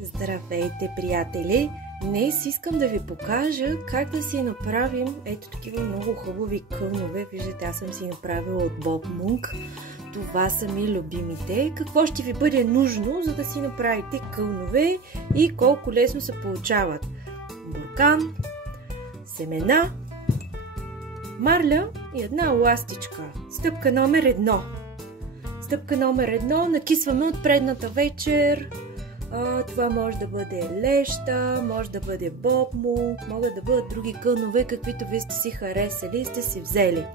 Здравейте, приятели! Днес искам да ви покажа как да си направим ето такива много хубави кълнове. Виждате, аз съм си направила от Bob Monk. Това са ми любимите. Какво ще ви бъде нужно, за да си направите кълнове и колко лесно се получават? Буркан, семена, марля и една ластичка. Стъпка номер 1. Стъпка номер 1. Накисваме от предната вечер. Това може да бъде леща, може да бъде Bob Monk, могат да бъдат други кълнове, каквито вие сте си харесали и сте си взели.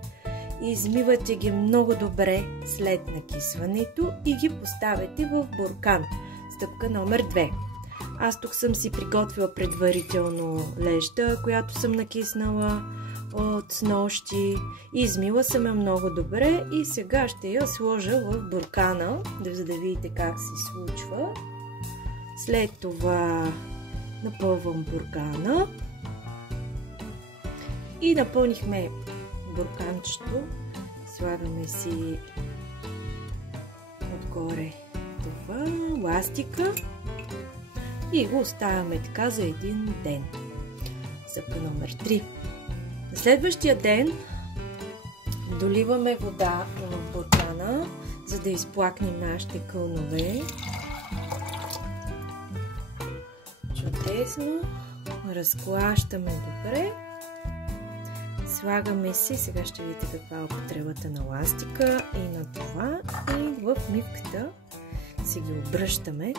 Измивате ги много добре след накисването и ги поставяте в буркан. Стъпка номер 2. Аз тук съм си приготвила предварително леща, която съм накиснала от снощи. Измила съм я много добре и сега ще я сложа в буркана, за да видите как се случва. След това напълвам буркана и напълнихме бурканчето. Слагаме си отгоре това ластика и го оставяме така за един ден. Стъпка номер 3. На следващия ден доливаме вода в буркана, за да изплакнем нашите кълнове. Чудесно. Разклащаме добре. Слагаме си, сега ще видите каква е употребата на ластика и на това. И в мивката си ги обръщаме.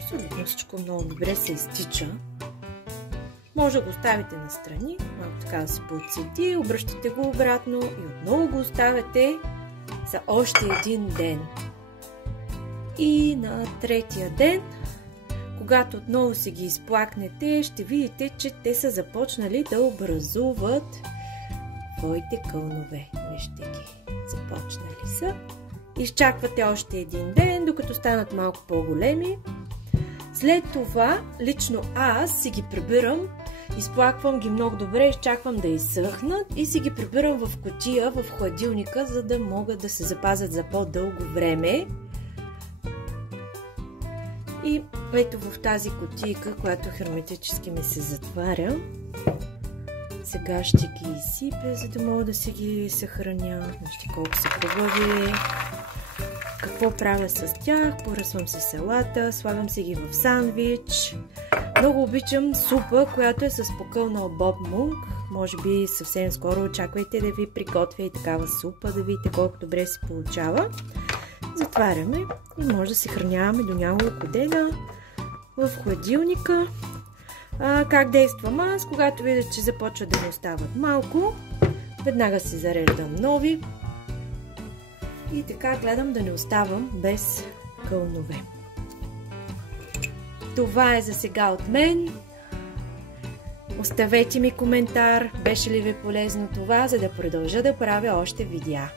Абсолютно всичко много добре се изтича. Може да го оставите настрани, малко така да се подсети, обръщате го обратно и отново го оставяте за още един ден. И на третия ден, когато отново се ги изплакнете, ще видите, че те са започнали да образуват своите кълнове. Вижте ги, започнали са. Изчаквате още един ден, докато станат малко по-големи. След това, лично аз си ги прибирам, изплаквам ги много добре, изчаквам да изсъхнат и си ги прибирам в кутия, в хладилника, за да могат да се запазят за по-дълго време. И ето в тази кутийка, която херметически ми се затваря, сега ще ги изсипя, за да мога да си ги съхраня. Вижте колко са хубави. Какво правя с тях? Поръсвам си салата, слагам си ги в сандвич. Много обичам супа, която е с покълнал Bob Monk. Може би съвсем скоро очаквайте да ви приготвя и такава супа, да видите колко добре се получава. Затваряме и може да се храняваме до няколко дена в хладилника. Как действам аз? Когато видя, че започва да ми остават малко, веднага си зареждам нови и така гледам да не оставам без кълнове. Това е за сега от мен. Оставете ми коментар, беше ли ви полезно това, за да продължа да правя още видеа.